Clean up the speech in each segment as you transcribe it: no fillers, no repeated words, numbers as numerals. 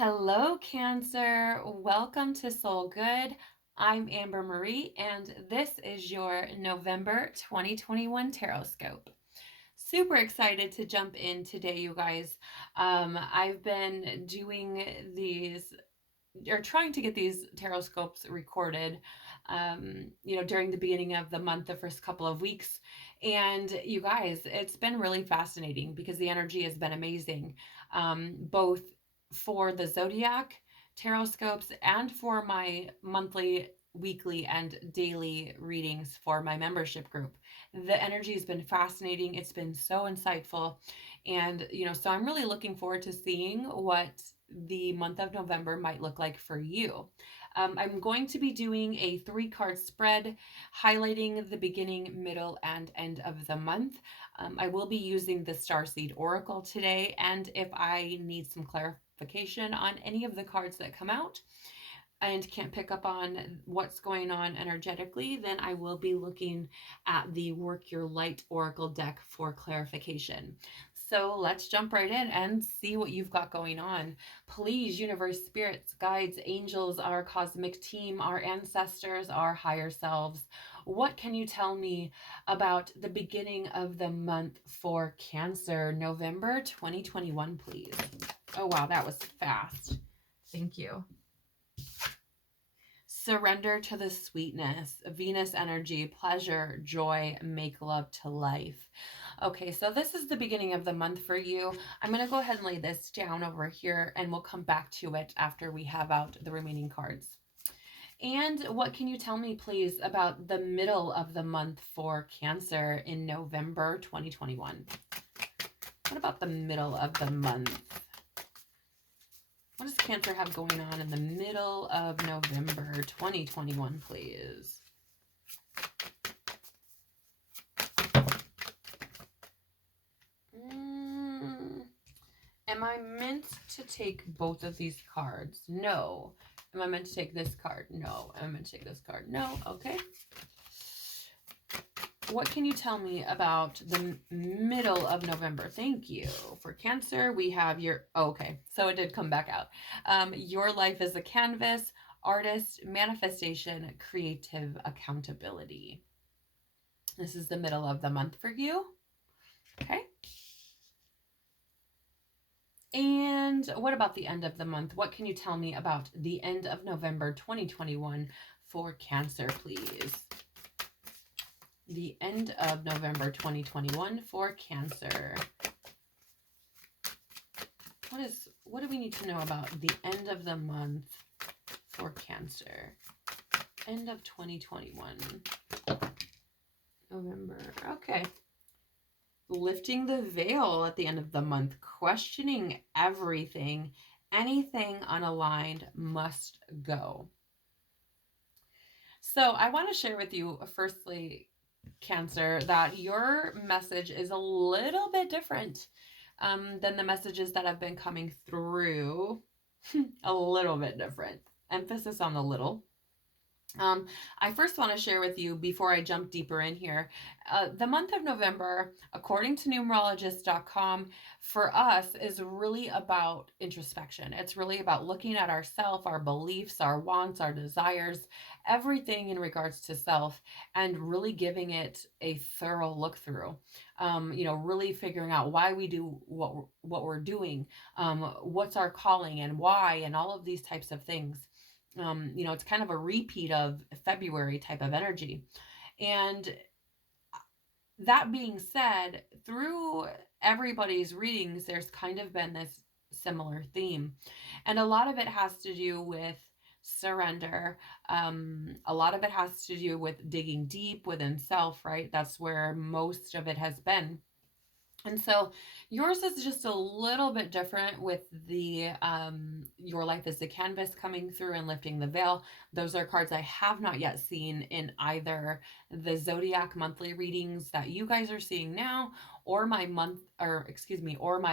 Hello, Cancer. Welcome to Soul Good. I'm Amber Marie, and this is your November 2021 Tarotscope. Super excited to jump in today, you guys. I've been doing these or trying to get these tarot scopes recorded during the beginning of the month, the first couple of weeks. And you guys, it's been really fascinating because the energy has been amazing, both for the zodiac tarot scopes and for my monthly, weekly, and daily readings for my membership group. The energy has been fascinating. It's been so insightful. And, so I'm really looking forward to seeing what the month of November might look like for you. I'm going to be doing a 3-card spread highlighting the beginning, middle, and end of the month. I will be using the Starseed Oracle today, and if I need some clarification on any of the cards that come out and can't pick up on what's going on energetically, then I will be looking at the Work Your Light Oracle deck for clarification. So let's jump right in and see what you've got going on. Please, universe, spirits, guides, angels, our cosmic team, our ancestors, our higher selves, what can you tell me about the beginning of the month for Cancer, November 2021, please? Oh, wow, that was fast. Thank you. Surrender to the sweetness, Venus energy, pleasure, joy, make love to life. Okay, so this is the beginning of the month for you. I'm going to go ahead and lay this down over here, and we'll come back to it after we have out the remaining cards. And what can you tell me, please, about the middle of the month for Cancer in November 2021? What about the middle of the month? What does Cancer have going on in the middle of November 2021, please? Am I meant to take both of these cards? No. Am I meant to take this card? No. Am I meant to take this card? No. Okay. What can you tell me about the middle of November? Thank you. For Cancer, we have your... okay, so it did come back out. Your life is a canvas, artist, manifestation, creative accountability. This is the middle of the month for you. Okay. And what about the end of the month? What can you tell me about the end of November 2021 for Cancer, please? The end of November 2021 for Cancer. What do we need to know about the end of the month for Cancer? End of 2021. November. Okay. Lifting the veil at the end of the month, questioning everything. Anything unaligned must go. So I want to share with you, firstly, Cancer, that your message is a little bit different than the messages that have been coming through. A little bit different. Emphasis on the little. I first want to share with you, before I jump deeper in here, the month of November, according to numerologist.com, for us is really about introspection. It's really about looking at ourselves, our beliefs, our wants, our desires, everything in regards to self, and really giving it a thorough look through. Really figuring out why we do what we're doing, what's our calling and why, and all of these types of things. It's kind of a repeat of February type of energy. And that being said, through everybody's readings, there's kind of been this similar theme. And a lot of it has to do with surrender. A lot of it has to do with digging deep within self, right? That's where most of it has been. And so yours is just a little bit different with the Your Life is the Canvas coming through and lifting the veil. Those are cards I have not yet seen in either the Zodiac monthly readings that you guys are seeing now, or my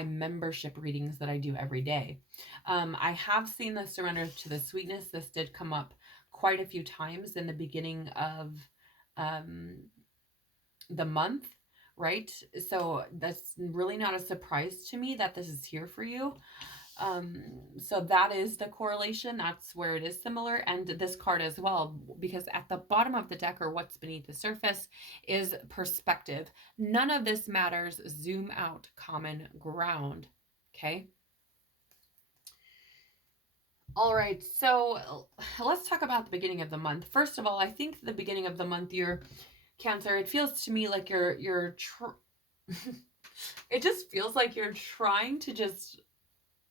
membership readings that I do every day. I have seen the Surrender to the Sweetness. This did come up quite a few times in the beginning of the month. Right? So that's really not a surprise to me that this is here for you. So that is the correlation. That's where it is similar. And this card as well, because at the bottom of the deck, or what's beneath the surface, is perspective. None of this matters. Zoom out, common ground. Okay. All right. So let's talk about the beginning of the month. First of all, I think the beginning of the month, you're Cancer, it feels to me like it just feels like you're trying to just,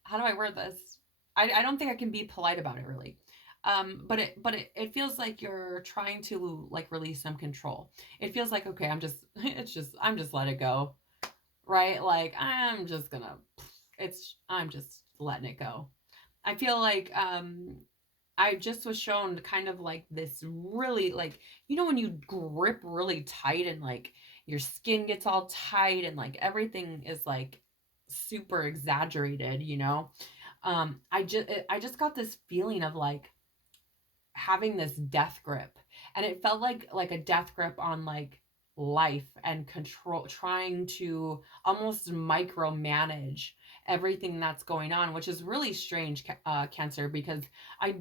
how do I word this? I don't think I can be polite about it really. But it feels like you're trying to like release some control. It feels like, okay, I'm just let it go. Right? Like I'm just letting it go. I feel like I just was shown kind of like this really, like, when you grip really tight and like your skin gets all tight and like everything is like super exaggerated, I just got this feeling of like having this death grip, and it felt like a death grip on like life and control, trying to almost micromanage everything that's going on, which is really strange, Cancer, because I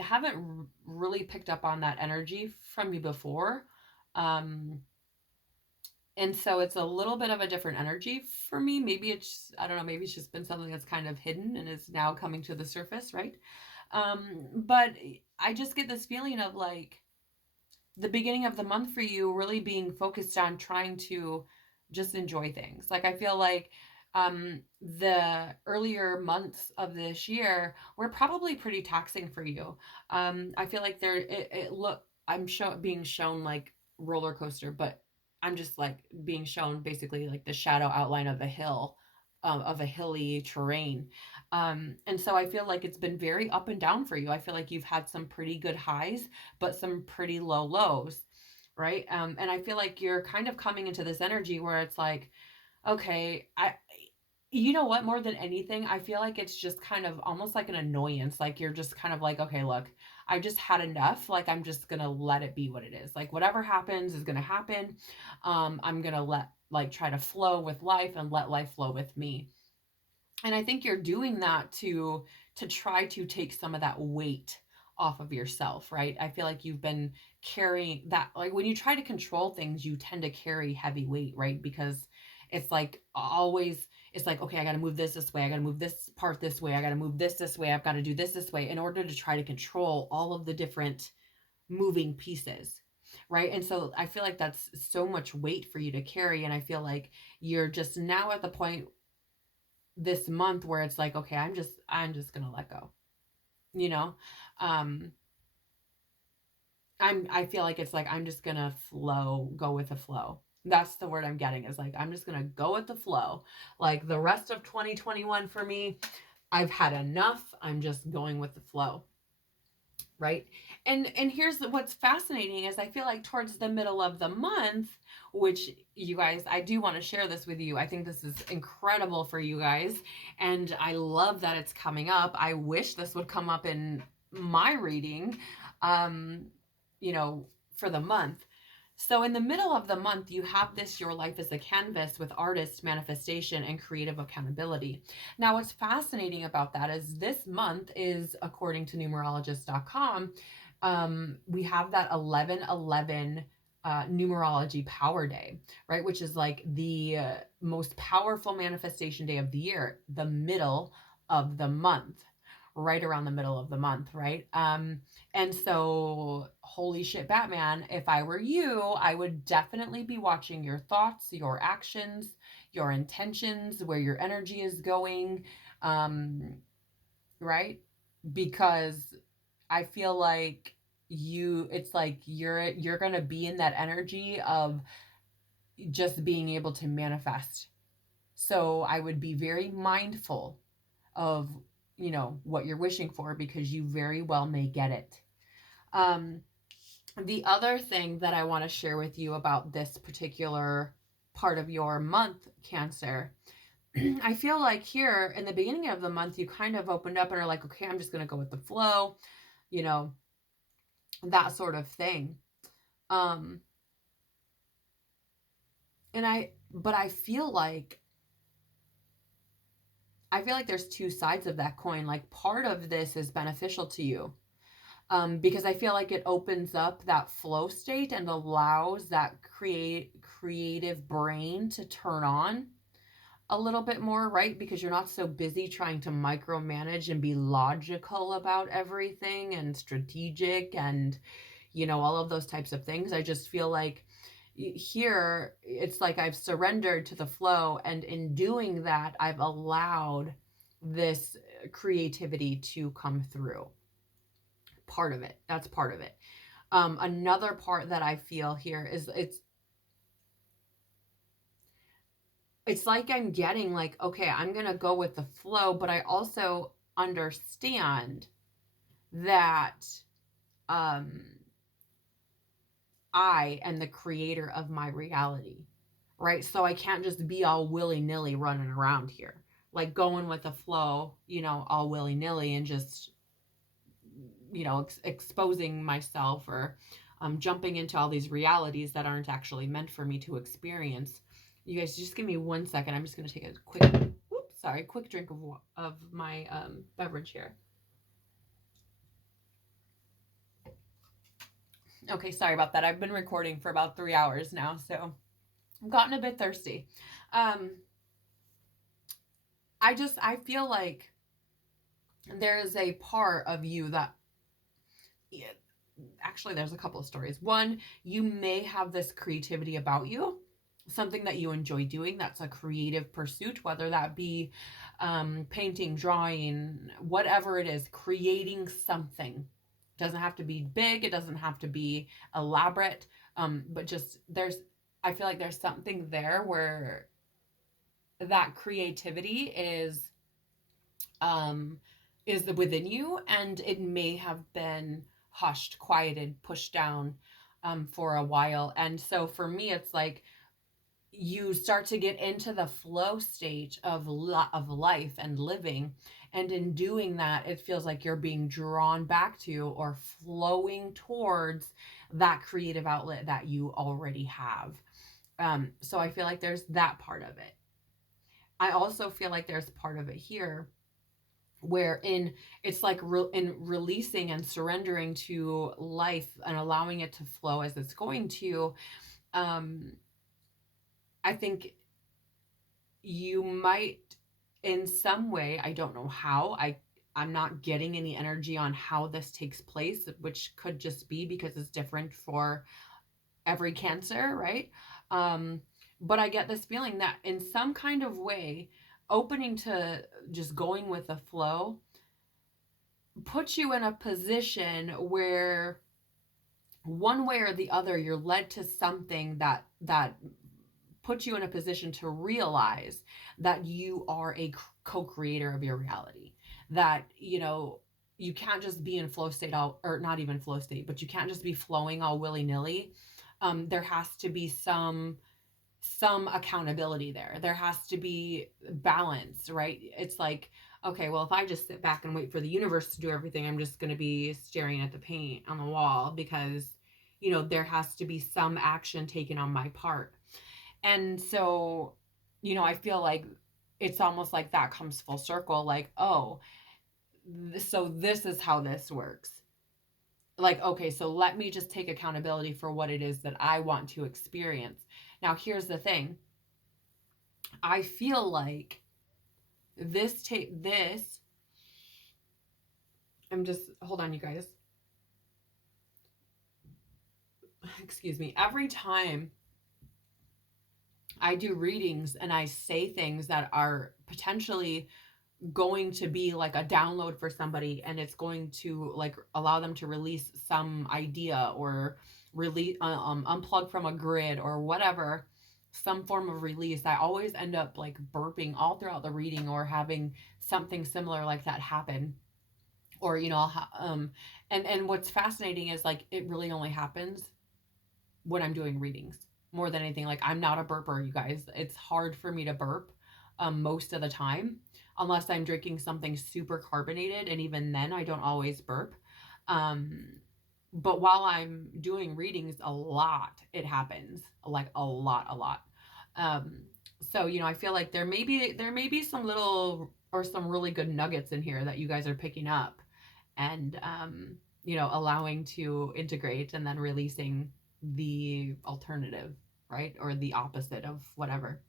haven't really picked up on that energy from you before. um and so it's a little bit of a different energy for me. Maybe it's, I don't know, maybe it's just been something that's kind of hidden and is now coming to the surface, right? But I just get this feeling of like the beginning of the month for you really being focused on trying to just enjoy things. Like I feel like the earlier months of this year were probably pretty taxing for you. I feel like being shown like roller coaster, but I'm just like being shown basically like the shadow outline of a hill, of a hilly terrain. And so I feel like it's been very up and down for you. I feel like you've had some pretty good highs, but some pretty low lows, right? And I feel like you're kind of coming into this energy where it's like, okay, you know what, more than anything, I feel like it's just kind of almost like an annoyance. Like you're just kind of like, okay, look, I just had enough. Like I'm just gonna let it be what it is. Like whatever happens is gonna happen. I'm gonna try to flow with life and let life flow with me. And I think you're doing that to try to take some of that weight off of yourself, right? I feel like you've been carrying that, like when you try to control things, you tend to carry heavy weight, right? Because it's like always, it's like, okay, I got to move this way, I got to move this part this way, I got to move this way, I've got to do this way in order to try to control all of the different moving pieces, right? And so I feel like that's so much weight for you to carry. And I feel like you're just now at the point this month where it's like, okay, I'm just gonna let go, you know. um I feel like it's like I'm just gonna go with the flow. That's the word I'm getting, is like I'm just gonna go with the flow. Like the rest of 2021 for me, I've had enough. I'm just going with the flow, right? And here's what's fascinating is I feel like towards the middle of the month, which you guys, I do want to share this with you. I think this is incredible for you guys, and I love that it's coming up. I wish this would come up in my reading, um you know for the month. So in the middle of the month, you have this your life as a canvas with artist manifestation and creative accountability. Now, what's fascinating about that is this month is, according to numerologist.com, we have that 1111 numerology power day, right? Which is like the most powerful manifestation day of the year, the middle of the month, right around the middle of the month, right? And so, holy shit, Batman, if I were you, I would definitely be watching your thoughts, your actions, your intentions, where your energy is going, um, right? Because I feel like it's like you're going to be in that energy of just being able to manifest. So I would be very mindful of, what you're wishing for, because you very well may get it. Um, the other thing that I want to share with you about this particular part of your month, Cancer, I feel like here in the beginning of the month, you kind of opened up and are like, okay, I'm just going to go with the flow, you know, that sort of thing. Um, but I feel like I feel like there's two sides of that coin. Like part of this is beneficial to you, because I feel like it opens up that flow state and allows that creative brain to turn on a little bit more, right? Because you're not so busy trying to micromanage and be logical about everything and strategic and, all of those types of things. I just feel like here it's like I've surrendered to the flow, and in doing that, I've allowed this creativity to come through. Part of it. That's part of it. Another part that I feel here is it's like I'm getting like, okay, I'm going to go with the flow, but I also understand that um, I am the creator of my reality, right? So I can't just be all willy nilly running around here, like going with the flow, all willy nilly and just, exposing myself or jumping into all these realities that aren't actually meant for me to experience. You guys just give me 1 second. I'm just going to take a quick drink of my beverage here. Okay, sorry about that. I've been recording for about 3 hours now, so I've gotten a bit thirsty. I feel like there is a part of you that, actually, there's a couple of stories. One, you may have this creativity about you, something that you enjoy doing. That's a creative pursuit, whether that be painting, drawing, whatever it is, creating something. It doesn't have to be big. It doesn't have to be elaborate. But just I feel like there's something there where that creativity is within you, and it may have been hushed, quieted, pushed down for a while. And so for me, it's like you start to get into the flow stage of life and living, and in doing that, it feels like you're being drawn back to or flowing towards that creative outlet that you already have. So I feel like there's that part of it. I also feel like there's part of it here wherein it's like in releasing and surrendering to life and allowing it to flow as it's going to. I think you might, in some way, I don't know how, I'm not getting any energy on how this takes place, which could just be because it's different for every cancer, right? But I get this feeling that in some kind of way, opening to just going with the flow puts you in a position where one way or the other you're led to something that puts you in a position to realize that you are a co-creator of your reality, that you can't just be in flow state or not even flow state, but you can't just be flowing all willy-nilly. There has to be some accountability there. There has to be balance, right? It's like, okay, well, if I just sit back and wait for the universe to do everything, I'm just going to be staring at the paint on the wall, because there has to be some action taken on my part. And so I feel like it's almost like that comes full circle, like, oh, so this is how this works. Like, okay, so let me just take accountability for what it is that I want to experience. Now, here's the thing. I feel like this, I'm just, hold on, you guys. Excuse me. Every time I do readings and I say things that are potentially going to be like a download for somebody, and it's going to like allow them to release some idea or release unplug from a grid or whatever, some form of release, I always end up like burping all throughout the reading or having something similar like that happen. Or and what's fascinating is like it really only happens when I'm doing readings more than anything. Like, I'm not a burper, you guys. It's hard for me to burp most of the time, unless I'm drinking something super carbonated, and even then I don't always burp. But while I'm doing readings, a lot, it happens, like a lot. So I feel like there may be some little or some really good nuggets in here that you guys are picking up and, allowing to integrate and then releasing the alternative, right? Or the opposite of whatever.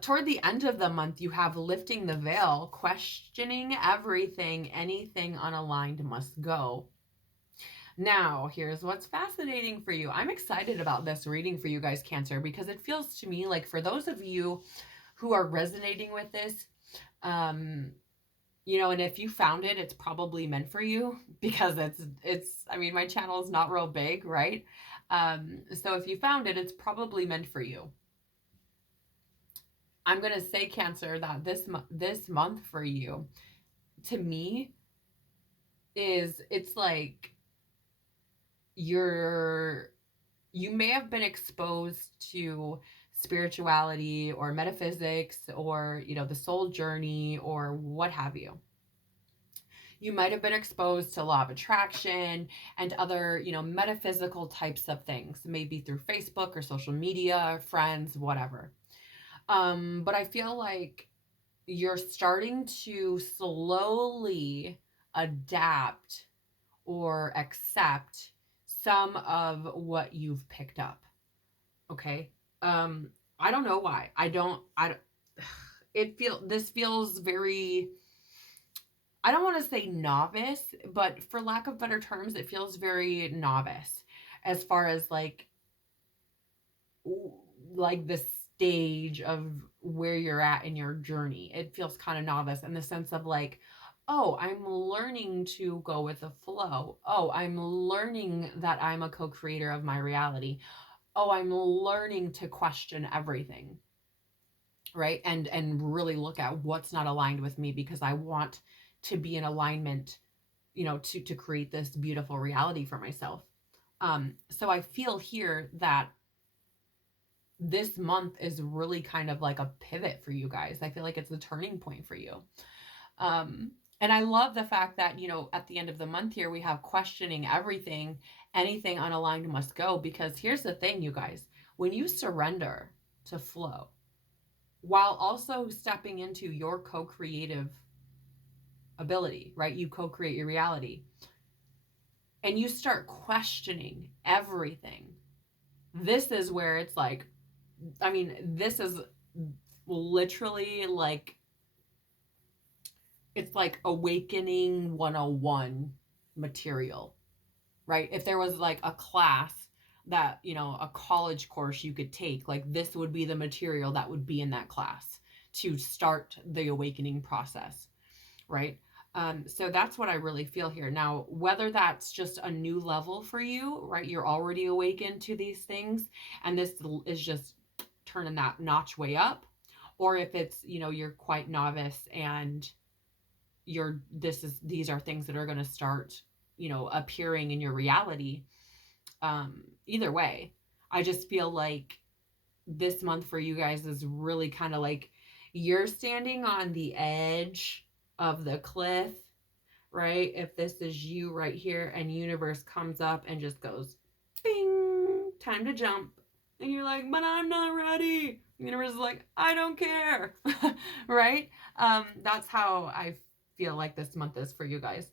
Toward the end of the month, you have lifting the veil, questioning everything, anything unaligned must go. Now, here's what's fascinating for you. I'm excited about this reading for you guys, Cancer, because it feels to me like for those of you who are resonating with this, and if you found it, it's probably meant for you because my channel is not real big, right? So if you found it, it's probably meant for you. I'm going to say, Cancer, that this month for you, to me, it's like you may have been exposed to spirituality or metaphysics or, the soul journey or what have you. You might have been exposed to law of attraction and other, metaphysical types of things, maybe through Facebook or social media, friends, whatever. But I feel like you're starting to slowly adapt or accept some of what you've picked up. Okay. I don't know why. This feels very, I don't want to say novice, but for lack of better terms, it feels very novice as far as like the stage of where you're at in your journey. It feels kind of novice in the sense of like, oh, I'm learning to go with the flow. Oh, I'm learning that I'm a co-creator of my reality. Oh, I'm learning to question everything, right? And really look at what's not aligned with me because I want to be in alignment, to create this beautiful reality for myself. So I feel here that this month is really kind of like a pivot for you guys. I feel like it's a turning point for you. And I love the fact that, at the end of the month here, we have questioning everything, anything unaligned must go. Because here's the thing, you guys, when you surrender to flow, while also stepping into your co-creative ability, right? You co-create your reality. And you start questioning everything. This is where it's like, this is literally like, it's like awakening 101 material, right? If there was like a class that, a college course you could take, like this would be the material that would be in that class to start the awakening process, right? So that's what I really feel here. Now, whether that's just a new level for you, right? You're already awakened to these things, and this is just turning that notch way up, or if it's, you're quite novice and these are things that are going to start, appearing in your reality. Either way, I just feel like this month for you guys is really kind of like you're standing on the edge of the cliff, right? If this is you right here and universe comes up and just goes, bing, time to jump. And you're like, but I'm not ready. The universe is like, I don't care, right? That's how I feel like this month is for you guys.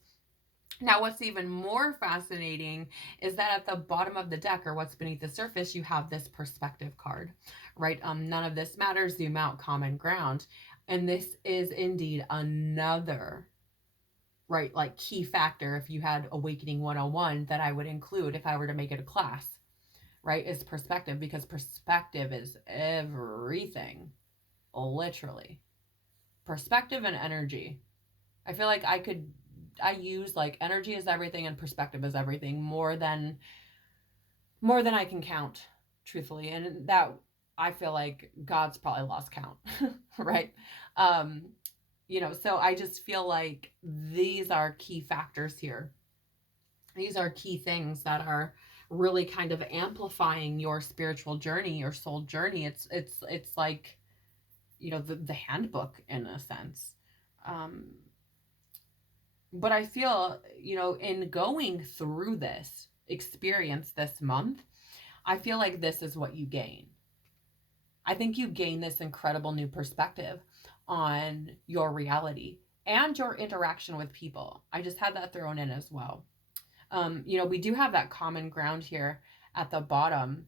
Now, what's even more fascinating is that at the bottom of the deck, or what's beneath the surface, you have this perspective card, right? None of this matters, zoom out, common ground. And this is indeed another, right, like key factor if you had Awakening 101 that I would include if I were to make it a class, right, is perspective, because perspective is everything, literally. Perspective and energy. I feel like I use like energy is everything and perspective is everything more than I can count, truthfully. And that, I feel like God's probably lost count, right? So I just feel like these are key factors here. These are key things that are really kind of amplifying your spiritual journey, your soul journey. It's like, the handbook in a sense. But I feel, in going through this experience this month, I feel like this is what you gain. I think you gain this incredible new perspective on your reality and your interaction with people. I just had that thrown in as well. We do have that common ground here at the bottom.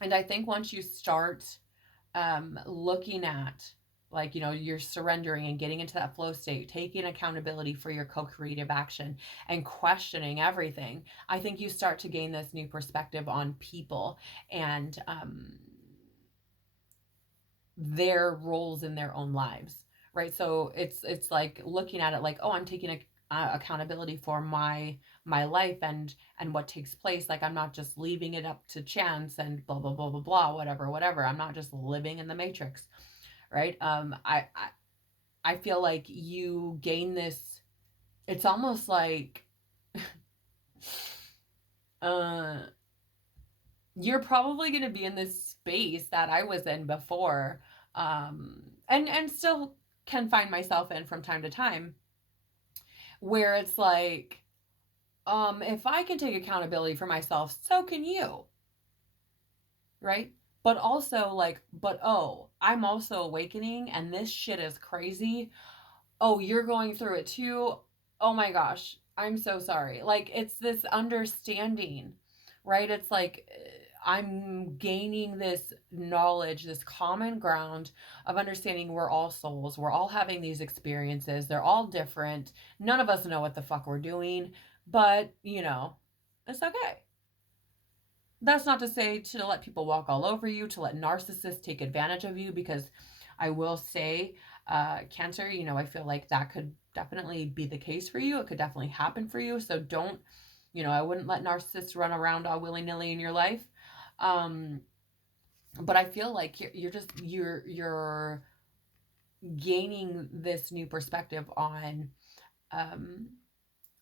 And I think once you start looking at, like, you're surrendering and getting into that flow state, taking accountability for your co-creative action and questioning everything, I think you start to gain this new perspective on people and their roles in their own lives, right? So it's like looking at it like, oh, I'm taking accountability for my life and what takes place. Like, I'm not just leaving it up to chance and blah blah blah blah blah, whatever. I'm not just living in the matrix, right? I feel like you gain this. It's almost like uh you're probably going to be in this space that I was in before, and still can find myself in from time to time, where it's like, if I can take accountability for myself, so can you, right? But also like, but oh, I'm also awakening and this shit is crazy. Oh, you're going through it too. Oh my gosh, I'm so sorry. Like, it's this understanding, right? It's like, I'm gaining this knowledge, this common ground of understanding we're all souls. We're all having these experiences. They're all different. None of us know what the fuck we're doing, but, it's okay. That's not to say to let people walk all over you, to let narcissists take advantage of you, because I will say, Cancer, I feel like that could definitely be the case for you. It could definitely happen for you. So don't, I wouldn't let narcissists run around all willy-nilly in your life. But I feel like you're gaining this new perspective on,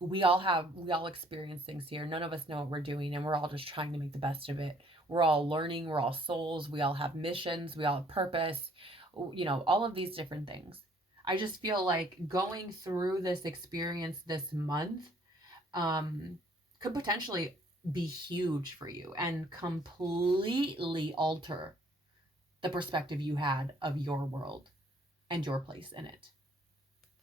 we all experience things here. None of us know what we're doing, and we're all just trying to make the best of it. We're all learning. We're all souls. We all have missions. We all have purpose. All of these different things. I just feel like going through this experience this month could potentially be huge for you and completely alter the perspective you had of your world and your place in it,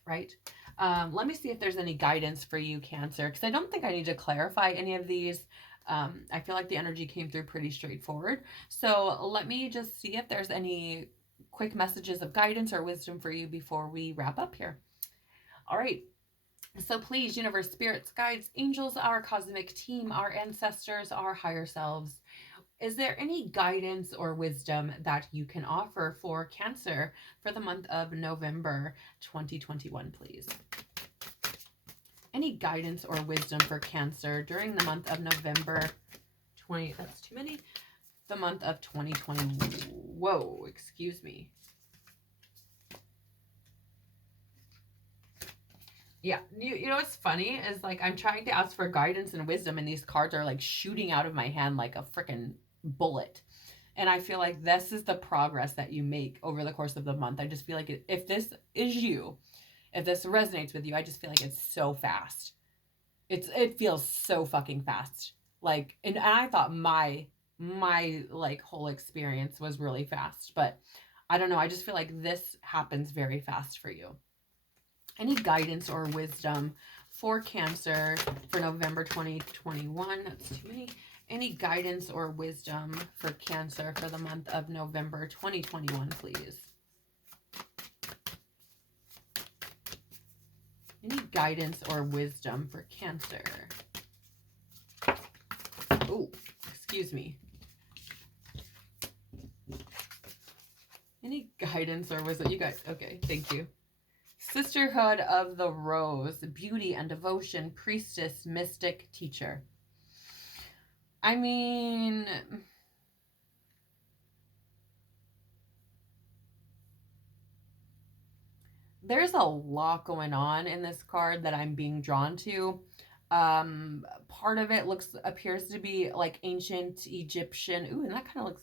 right? Let me see if there's any guidance for you, Cancer, because I don't think I need to clarify any of these. I feel like the energy came through pretty straightforward. So let me just see if there's any quick messages of guidance or wisdom for you before we wrap up here. All right. So please, universe, spirits, guides, angels, our cosmic team, our ancestors, our higher selves, is there any guidance or wisdom that you can offer for Cancer for the month of November 2021, please? Any guidance or wisdom for Cancer during the month of November 20, that's too many, the month of 2020. Whoa, excuse me. Yeah, you know what's funny is, like, I'm trying to ask for guidance and wisdom, and these cards are like shooting out of my hand like a freaking bullet. And I feel like this is the progress that you make over the course of the month. I just feel like if this is you, if this resonates with you, I just feel like it's so fast. It feels so fucking fast. Like, and I thought my like whole experience was really fast, but I don't know. I just feel like this happens very fast for you. Any guidance or wisdom for Cancer for November 2021? That's too many. Any guidance or wisdom for Cancer for the month of November 2021, please? Any guidance or wisdom for Cancer? Oh, excuse me. Any guidance or wisdom? You guys, okay, thank you. Sisterhood of the Rose, beauty and devotion, priestess, mystic, teacher. I mean, there's a lot going on in this card that I'm being drawn to. Part of it appears to be like ancient Egyptian. Ooh, and that kind of looks,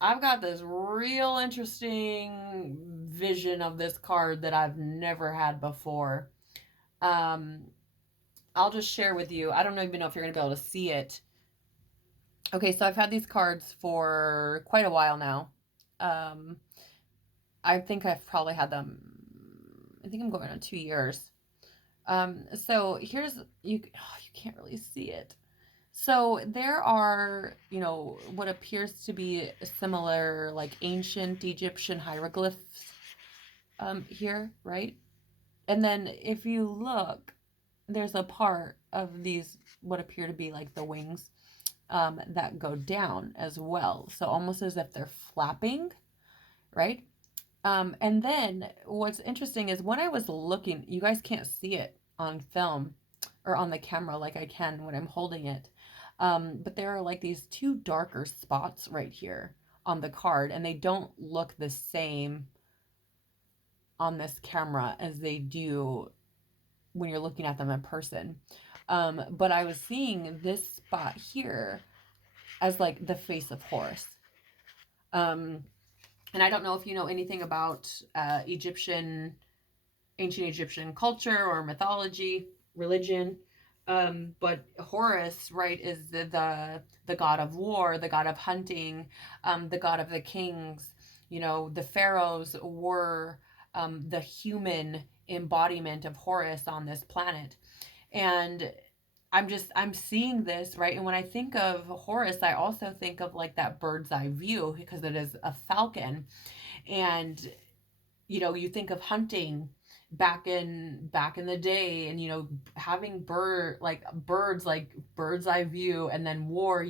I've got this real interesting vision of this card that I've never had before. I'll just share with you. I don't even know if you're going to be able to see it. Okay, so I've had these cards for quite a while now. I think I've probably had them, I think I'm going on 2 years. So here's, you can't really see it. So there are, what appears to be similar, like ancient Egyptian hieroglyphs here, right? And then if you look, there's a part of these, what appear to be like the wings, that go down as well. So almost as if they're flapping, right? And then what's interesting is when I was looking, you guys can't see it on film or on the camera like I can when I'm holding it. But there are like these two darker spots right here on the card, and they don't look the same on this camera as they do when you're looking at them in person. But I was seeing this spot here as like the face of Horus. Um, and I don't know if you know anything about ancient Egyptian culture or mythology, religion. But Horus, right, is the god of war, the god of hunting, the god of the kings. The pharaohs were the human embodiment of Horus on this planet. And I'm seeing this, right? And when I think of Horus, I also think of like that bird's eye view because it is a falcon. And you think of hunting back in the day, and having birds like bird's eye view, and then war,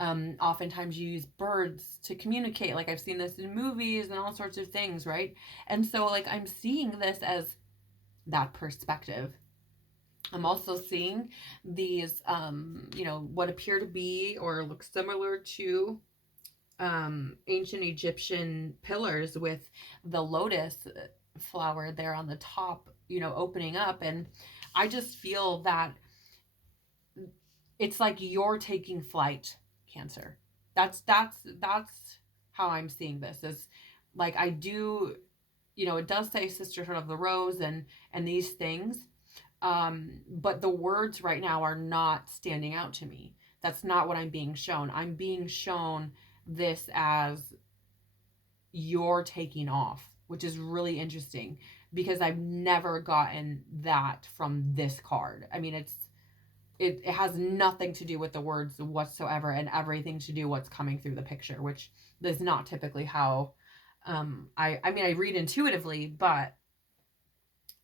oftentimes you use birds to communicate, like I've seen this in movies and all sorts of things, right? And so like I'm seeing this as that perspective. I'm also seeing these what appear to be or look similar to ancient Egyptian pillars with the lotus flower there on the top, opening up. And I just feel that it's like you're taking flight, Cancer. That's how I'm seeing this. Is like I do, it does say Sisterhood of the Rose and these things. But the words right now are not standing out to me. That's not what I'm being shown. I'm being shown this as you're taking off, which is really interesting because I've never gotten that from this card. I mean, it has nothing to do with the words whatsoever and everything to do what's coming through the picture, which is not typically how I mean, I read intuitively, but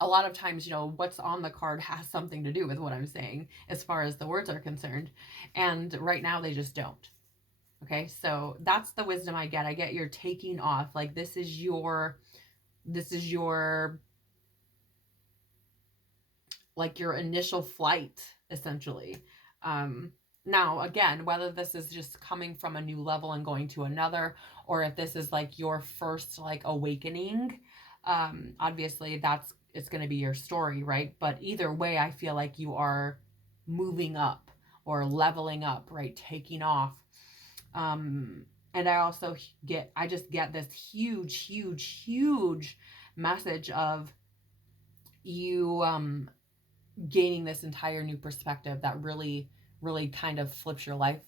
a lot of times, what's on the card has something to do with what I'm saying as far as the words are concerned. And right now they just don't. Okay, so that's the wisdom I get. I get you're taking off. Like this is your like your initial flight, essentially. Now, again, whether this is just coming from a new level and going to another, or if this is like your first like awakening, obviously it's going to be your story, right? But either way, I feel like you are moving up or leveling up, right? Taking off. And I just get this huge, huge, huge message of you gaining this entire new perspective that really, really kind of flips your life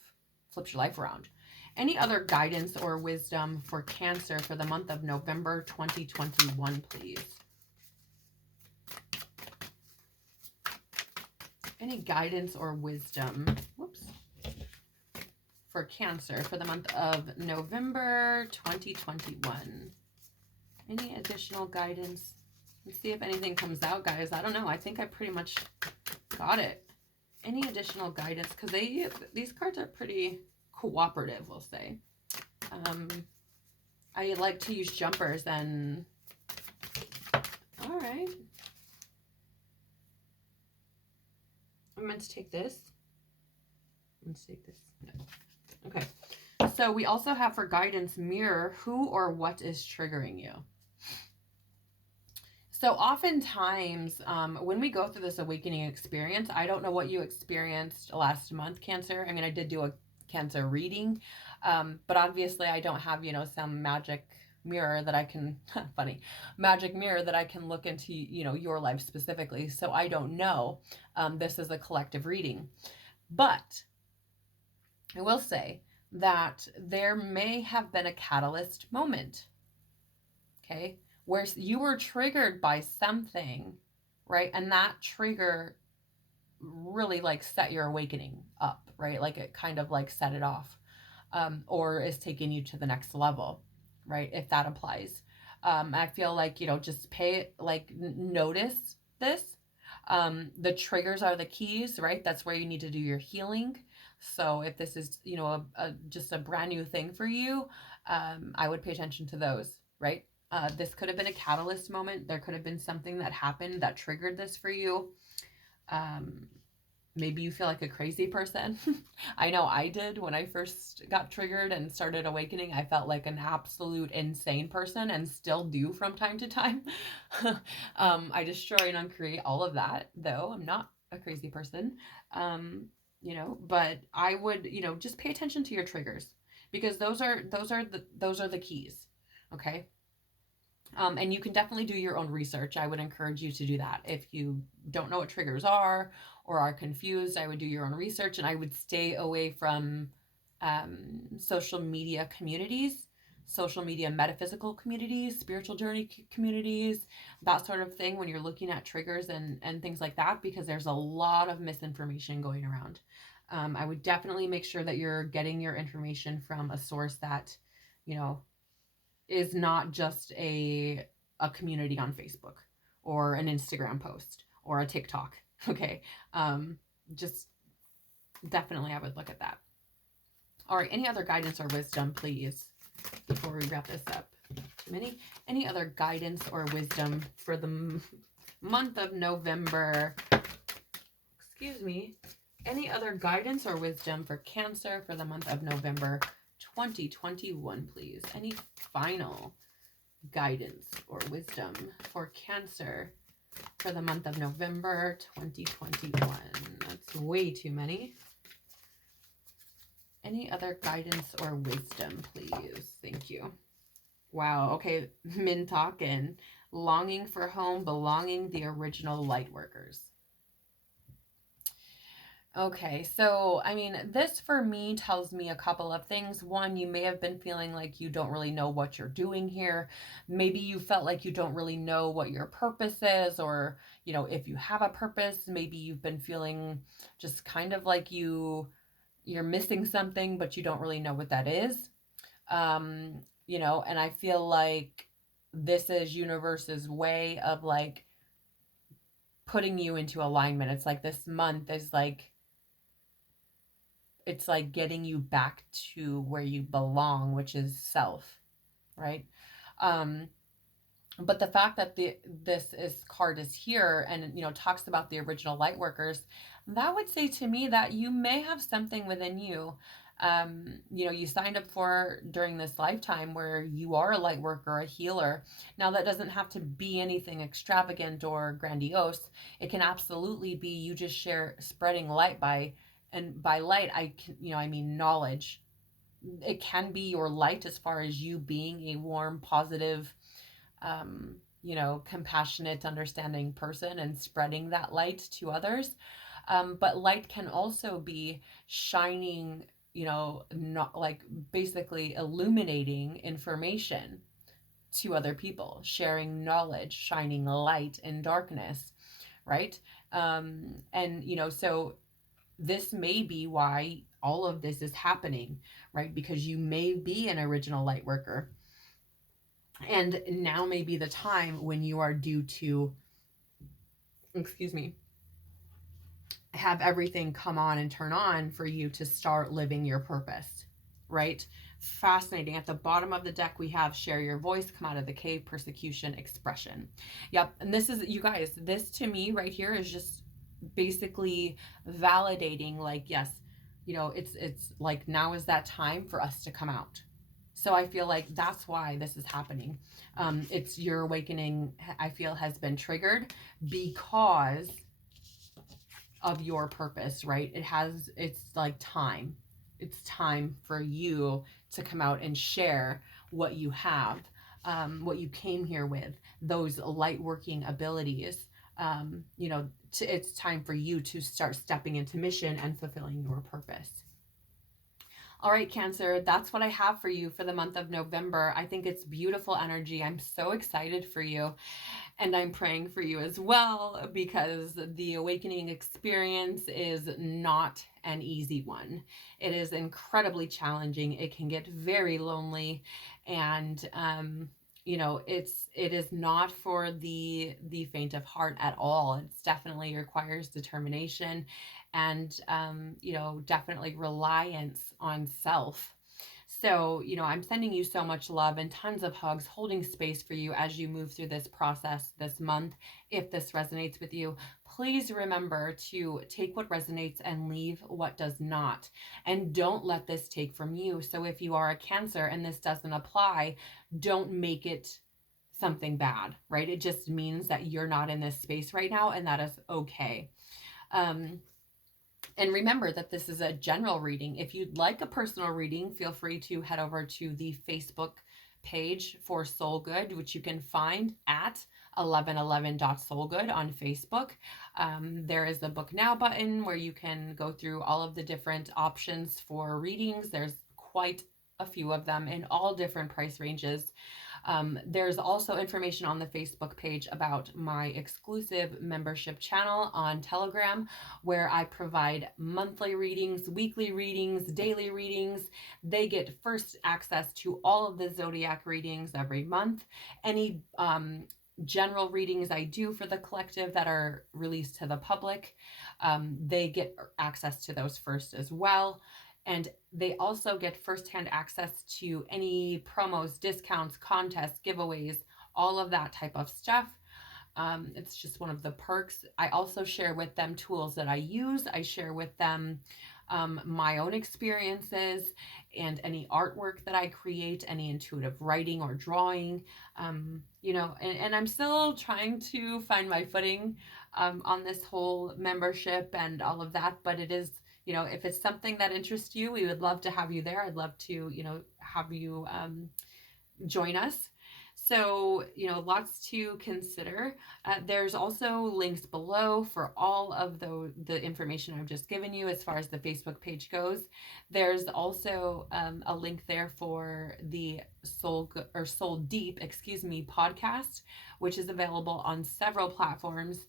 around. Any other guidance or wisdom for Cancer for the month of November 2021, please? Any guidance or wisdom, for Cancer for the month of November 2021? Any additional guidance? Let's see if anything comes out, guys. I don't know. I think I pretty much got it. Any additional guidance? Because these cards are pretty cooperative, we'll say. I like to use jumpers and... All right. I'm meant to take this. Let's take this. No. Okay. So we also have for guidance, mirror who or what is triggering you. So oftentimes, when we go through this awakening experience, I don't know what you experienced last month, Cancer. I mean, I did do a Cancer reading, but obviously I don't have, some magic mirror that I can, magic mirror that I can look into, your life specifically. So I don't know. This is a collective reading. But I will say that there may have been a catalyst moment. okay? Where you were triggered by something, right? And that trigger really like set your awakening up, right? Like it kind of like set it off, or is taking you to the next level, right? If that applies. I feel like, just notice this. The triggers are the keys, right? That's where you need to do your healing. So if this is, just a brand new thing for you, I would pay attention to those, right? This could have been a catalyst moment. There could have been something that happened that triggered this for you. Um, Maybe you feel like a crazy person. I know I did when I first got triggered and started awakening. I felt like an absolute insane person and still do from time to time. I destroy and uncreate all of that, though. I'm not a crazy person. But I would, just pay attention to your triggers because those are the keys. Okay. And you can definitely do your own research. I would encourage you to do that. If you don't know what triggers are or are confused, I would do your own research and I would stay away from social media communities, social media metaphysical communities, spiritual journey communities, that sort of thing when you're looking at triggers and things like that, because there's a lot of misinformation going around. I would definitely make sure that you're getting your information from a source that, you know, is not just a community on Facebook or an Instagram post or a TikTok. Okay. Just definitely I would look at that. All right, any other guidance or wisdom, please, before we wrap this up? Any other guidance or wisdom for the month of November? Excuse me. Any other guidance or wisdom for Cancer for the month of November 2021, please? Any final guidance or wisdom for Cancer for the month of November 2021? That's way too many. Any other guidance or wisdom, please? Thank you. Wow. Okay. Min talking. Longing for home, belonging, the original light workers. Okay, so I mean, this for me tells me a couple of things. One, you may have been feeling like you don't really know what you're doing here. Maybe you felt like you don't really know what your purpose is, or, if you have a purpose, maybe you've been feeling just kind of like you're missing something, but you don't really know what that is. And I feel like this is universe's way of like putting you into alignment. It's like this month is like, it's like getting you back to where you belong, which is self, right? But the fact that this card is here and talks about the original light workers, that would say to me that you may have something within you, you signed up for during this lifetime where you are a light worker, a healer. Now that doesn't have to be anything extravagant or grandiose. It can absolutely be you just spreading light by light, I mean knowledge. It can be your light as far as you being a warm, positive, compassionate, understanding person and spreading that light to others. But light can also be shining, not like basically illuminating information to other people, sharing knowledge, shining light in darkness, right? And so this may be why all of this is happening, right? Because you may be an original light worker. And now may be the time when you are due to, have everything come on and turn on for you to start living your purpose, right? Fascinating. At the bottom of the deck, we have share your voice, come out of the cave, persecution, expression. Yep. And this is, you guys, this to me right here is just basically validating, like, yes, it's like now is that time for us to come out. So I feel like that's why this is happening. It's your awakening, I feel, has been triggered because of your purpose, right? It's like time. It's time for you to come out and share what you have, what you came here with, those light working abilities. It's time for you to start stepping into mission and fulfilling your purpose. All right, Cancer, that's what I have for you for the month of November. I think it's beautiful energy. I'm so excited for you. And I'm praying for you as well, because the awakening experience is not an easy one. It is incredibly challenging. It can get very lonely, and it is not for the faint of heart at all. It's definitely requires determination, and definitely reliance on self. So, I'm sending you so much love and tons of hugs, holding space for you as you move through this process this month. If this resonates with you, please remember to take what resonates and leave what does not. And don't let this take from you. So if you are a Cancer and this doesn't apply, don't make it something bad, right? It just means that you're not in this space right now, and that is okay. And remember that this is a general reading. If you'd like a personal reading, feel free to head over to the Facebook page for Soul Good, which you can find at 1111.soulgood on Facebook. There is the Book Now button where you can go through all of the different options for readings. There's quite a few of them in all different price ranges. There's also information on the Facebook page about my exclusive membership channel on Telegram, where I provide monthly readings, weekly readings, daily readings. They get first access to all of the zodiac readings every month. Any general readings I do for the collective that are released to the public, they get access to those first as well. And they also get firsthand access to any promos, discounts, contests, giveaways, all of that type of stuff. It's just one of the perks. I also share with them tools that I use. I share with them my own experiences and any artwork that I create, any intuitive writing or drawing. And I'm still trying to find my footing on this whole membership and all of that, but it is, if it's something that interests you, we would love to have you there. I'd love to, have you join us. So, lots to consider. There's also links below for all of the information I've just given you as far as the Facebook page goes. There's also a link there for the Soul Deep, podcast, which is available on several platforms.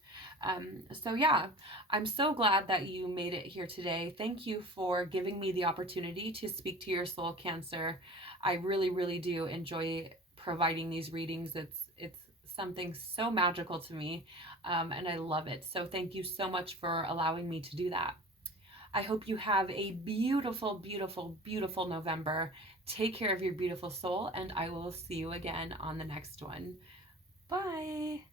So yeah, I'm so glad that you made it here today. Thank you for giving me the opportunity to speak to your soul, Cancer. I really, really do enjoy providing these readings. It's something so magical to me, and I love it. So thank you so much for allowing me to do that. I hope you have a beautiful, beautiful, beautiful November. Take care of your beautiful soul, and I will see you again on the next one. Bye.